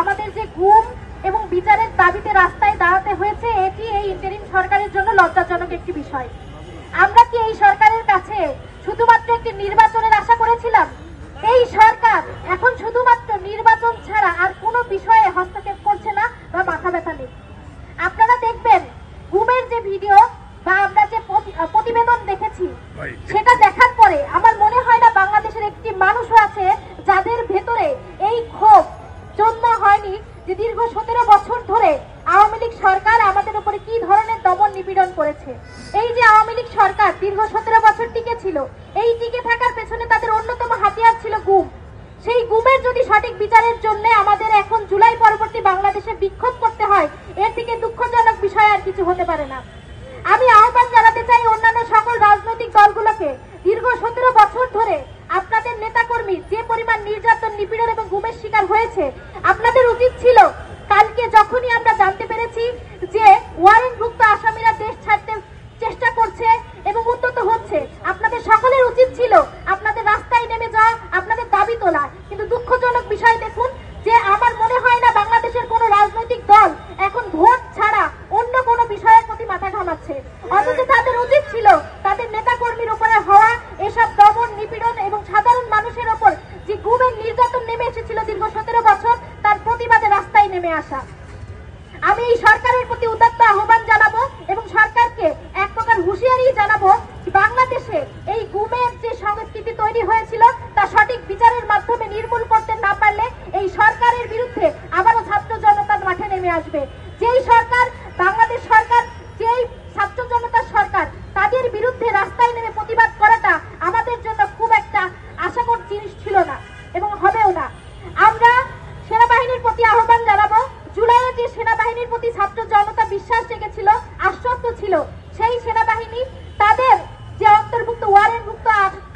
আমাদের যে গুম এবং বিচারের দাবিতে রাস্তায় দাঁড়াতে হয়েছে, এটি এই ইন্টারিম সরকারের জন্য লজ্জাজনক একটি বিষয়। আমরা কি এই সরকারের কাছে শুধুমাত্র একটি নির্বাচনের আশা করেছিলাম? এই সরকার এখন শুধুমাত্র নির্বাচন ছাড়া আর কোনো বিষয়ে হস্তক্ষেপ করছে না বা মাথা ব্যথা নেই। আপনারা দেখবেন গুমের যে ভিডিও বা আমরা যে প্রতিবেদন দেখেছি, সেটা দেখার পরে আমার মনে হয় না বাংলাদেশের একটি মানুষও আছে যাদের ভেতরে এই ক্ষোভ জন্ম হয়নি যে দীর্ঘ 17 বছর ধরে আওয়ামী লীগ সরকার আমাদের উপরে কি ধরনের দমন নিপীড়ন করেছে। এই যে আওয়ামী লীগ সরকার দীর্ঘ 17 বছর টিকে ছিল, এই টিকে থাকার পেছনে তাদের অন্যতম হাতিয়ার ছিল গুম। সেই গুমের যদি সঠিক বিচারের জন্য আমাদের এখন জুলাই পরবর্তী বাংলাদেশে বিক্ষোভ করতে হয়, এর থেকে দুঃখজনক বিষয় আর কিছু হতে পারে না। আমি আহ্বান জানাতে চাই অন্যান্য সকল রাজনৈতিক দলগুলোকে, দীর্ঘ 17 বছর ধরে আপনাদের নেতাকর্মী যে পরিমাণ নির্যাতন, নিপীড়ন এবং গুমের শিকার হয়েছে, আপনাদের উচিত ছিল কালকে যখনই আমরা জানতে পেরেছি যে ওয়ারেন্টভুক্ত আসামিরা দেশ ছাড়তে চেষ্টা করছে এবং উদ্যত হচ্ছে, আপনাদের সকলের উচিত ছিল আপনাদের রাস্তায় নেমে যাওয়া, আপনাদের দাবি তোলা। কিন্তু দুঃখজনক বিষয় দেখুন যে আমার মনে হয় না বাংলাদেশের কোন রাজনৈতিক দল এখন ভোট ছাড়া অন্য কোন বিষয়ের প্রতি মাথা ঘামাচ্ছে। অথচ তাদের উচিত ছিল তাদের নেতাকর্মীর উপরে হওয়া এসব দমন, নিপীড়ন এবং সাধারণ মানুষের ওপর যে গুমের নির্যাতন নেমে এসেছিল দীর্ঘ 17 বছর, তার প্রতিবাদে রাস্তায় নেমে আসা। আমি এই সরকারের প্রতি উদাত্ত আহ্বান জানাবো এবং সরকারকে এক প্রকার হুঁশিয়ারি জানাবো, বাংলাদেশে এই গুমের যে সংস্কৃতি তৈরি হয়েছিল তা সঠিক বিচারের মাধ্যমে নির্মূল করতে না পারলে এই সরকারের বিরুদ্ধে আবারও ছাত্র জনতা মাঠে নেমে আসবে। যেই সরকার, বাংলাদেশ সরকার, যেই ছাত্র জনতার সরকার, তাদের বিরুদ্ধে রাস্তায় নেমে প্রতিবাদ করাটা আমাদের জন্য খুব একটা আশাকর জিনিস ছিল না এবং হবেও না। আমরা সেনাবাহিনীর প্রতি আহ্বান জানাবো, জুলাইয়ে যে সেনাবাহিনীর প্রতি ছাত্র জনতা বিশ্বাস রেখেছিল, আশ্বস্ত ছিল, সেই সেনাবাহিনী তাদের যে অন্তর্ভুক্ত ওয়ারেন্টভুক্ত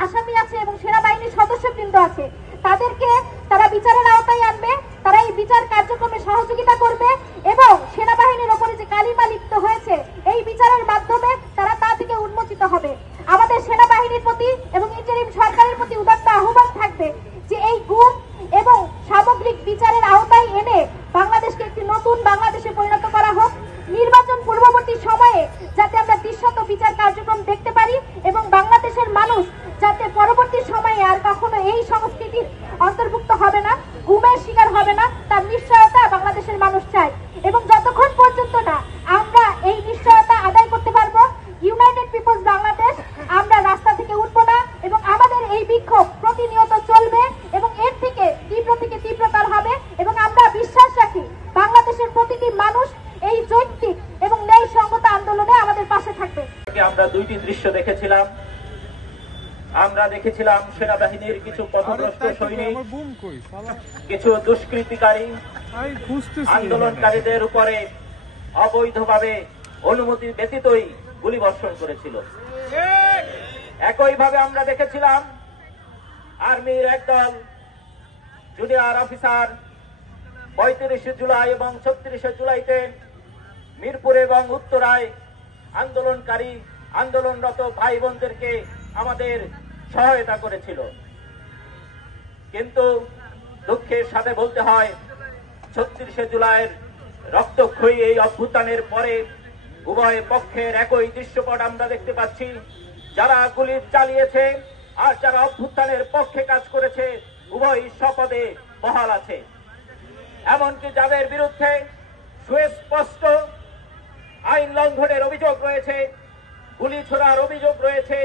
আসামি আছে এবং সেনাবাহিনীর সদস্যবৃন্দ আছে, তাদেরকে তারা বিচারের আওতায় আনবে, তারা এই বিচার কার্যক্রমে সহযোগিতা করবে এবং সেনাবাহিনীর ওপরে যে কালিমা লিপ্ত হয়েছে এই বিচারের মাধ্যমে তারা তা থেকে উন্মোচিত হবে। আমাদের সেনাবাহিনীর প্রতি এবং ইন্টারিম সরকারের প্রতি উদাত্ত আহ্বান থাকবে যে এই গুম এবং সামগ্রিক বিচারের আওতায় এনে বাংলাদেশকে একটি নতুন বাংলাদেশে পরিণত করা হোক। নির্বাচন পূর্ববর্তী সময়ে যাতে আমরা দৃশ্যত বিচার কার্যক্রম দেখতে পারি এবং বাংলাদেশের মানুষ যাতে পরবর্তী সময়ে আর কখনো এই সংস্কৃতির অন্তর্ভুক্ত হবে না, গুমের শিকার হবে না, তার নিশ্চয়তা বাংলাদেশের মানুষ চায়। এবং যতক্ষণ পর্যন্ত না আমরা এই নিশ্চয়তা আদায় করতে পারবো, ইউনাইটেড পিপলস বাংলাদেশ আমরা রাস্তা থেকে উঠবো না এবং আমাদের এই বিক্ষোভ প্রতিনিয়ত চলবে এবং এর থেকে তীব্রতর হবে এবং আমরা বিশ্বাস রাখি বাংলাদেশের প্রতিটি মানুষ এই যৌক্তিক এবং ন্যায়সঙ্গত আন্দোলনে আমাদের পাশে থাকবে। আমরা দুইটি দৃশ্য দেখেছিলাম। আমরা দেখেছিলাম সেনাবাহিনীর কিছু পথভ্রষ্ট সৈনিক, কিছু দুষ্কৃতিকারী আন্দোলনকারীদের উপরে অবৈধভাবে অনুমতি ব্যতীতই গুলিবর্ষণ করেছিল। একইভাবে আমরা দেখেছিলাম আর্মির একদল জুনিয়র অফিসার 35 জুলাই এবং 36 জুলাইতে মিরপুর এবং উত্তরায় আন্দোলনরত ভাই বোনদেরকে আমাদের সহায়তা করেছিল। কিন্তু দুঃখের সাথে বলতে হয় 36 জুলাইয়ের রক্তক্ষয়ী এই অভ্যুত্থানের পরে উভয় পক্ষের একই দৃশ্যপট আমরা দেখতে পাচ্ছি। যারা গুলি চালিয়েছে আর যারা অভ্যুত্থানের পক্ষে কাজ করেছে উভয় স্বপদে বহাল আছে। এমনকি যাদের বিরুদ্ধে সুস্পষ্ট আইন লঙ্ঘনের অভিযোগ রয়েছে, গুলি ছোড়ার অভিযোগ রয়েছে,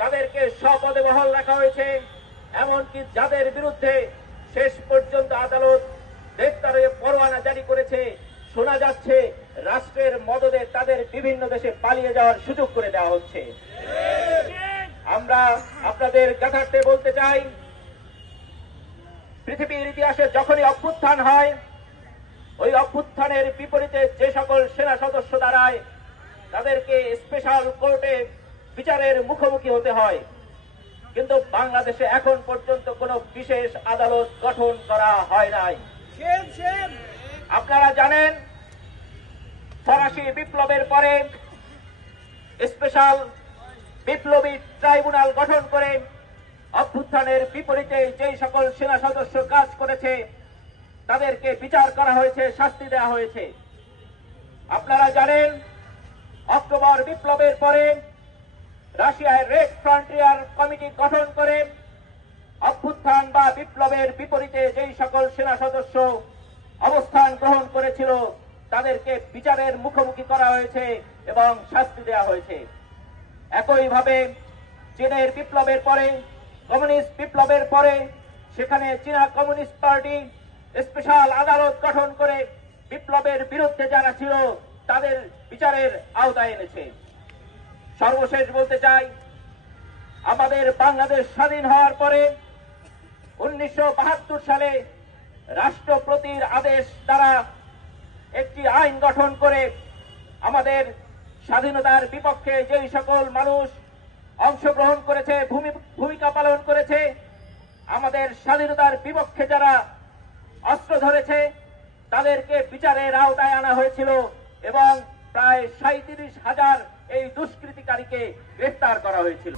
তাদেরকে স্বপদে বহাল রাখা হয়েছে। এমনকি যাদের বিরুদ্ধে শেষ পর্যন্ত আদালত গ্রেফতারের পরোয়ানা জারি করেছে, শোনা যাচ্ছে রাষ্ট্রের মদদে তাদের বিভিন্ন দেশে পালিয়ে যাওয়ার সুযোগ করে দেওয়া হচ্ছে। আমরা আপনাদের যথার্থে বলতে চাই, পৃথিবীর ইতিহাসে যখনই অভ্যুত্থান হয়, ওই অভ্যুত্থানের বিপরীতে যে সকল সেনা সদস্য দাঁড়ায় তাদেরকে স্পেশাল কোর্টে বিচারের মুখোমুখি হতে হয়। কিন্তু বাংলাদেশে এখন পর্যন্ত কোনো বিশেষ আদালত গঠন করা হয় নাই। আপনারা জানেন ফরাসি বিপ্লবের পরে স্পেশাল বিপ্লবী ট্রাইব্যুনাল গঠন করে অভ্যুত্থানের বিপরীতে যেই সকল সেনা সদস্য কাজ করেছে তাদেরকে বিচার করা হয়েছে, শাস্তি দেওয়া হয়েছে। আপনারা জানেন অক্টোবর বিপ্লবের পরে রাশিয়ায় রেড ফ্রন্টিয়ার কমিটি গঠন করে অভ্যুত্থান বা বিপ্লবের বিপরীতে যেই সকল সেনা সদস্য অবস্থান গ্রহণ করেছিল তাদেরকে বিচারের মুখোমুখি করা হয়েছে এবং শাস্তি দেওয়া হয়েছে। একইভাবে চীনের বিপ্লবের পরে, কমিউনিস্ট বিপ্লবের পরে সেখানে চীনা কমিউনিস্ট পার্টি স্পেশাল আদালত গঠন করে বিপ্লবের বিরুদ্ধে যারা ছিল তাদের বিচারের আওতায় এনেছে। সর্বশেষ বলতে চাই, আমাদের বাংলাদেশ স্বাধীন হওয়ার পরে 1972 সালে রাষ্ট্রপতির আদেশ দ্বারা একটি আইন গঠন করে আমাদের স্বাধীনতার বিপক্ষে যেই সকল মানুষ অংশগ্রহণ করেছে, ভূমিকা পালন করেছে, আমাদের স্বাধীনতার বিপক্ষে যারা অস্ত্র ধরেছে তাদেরকে বিচারের আওতায় আনা হয়েছিল এবং প্রায় 37,000 এই দুষ্কৃতিকারীকে গ্রেফতার করা হয়েছিল।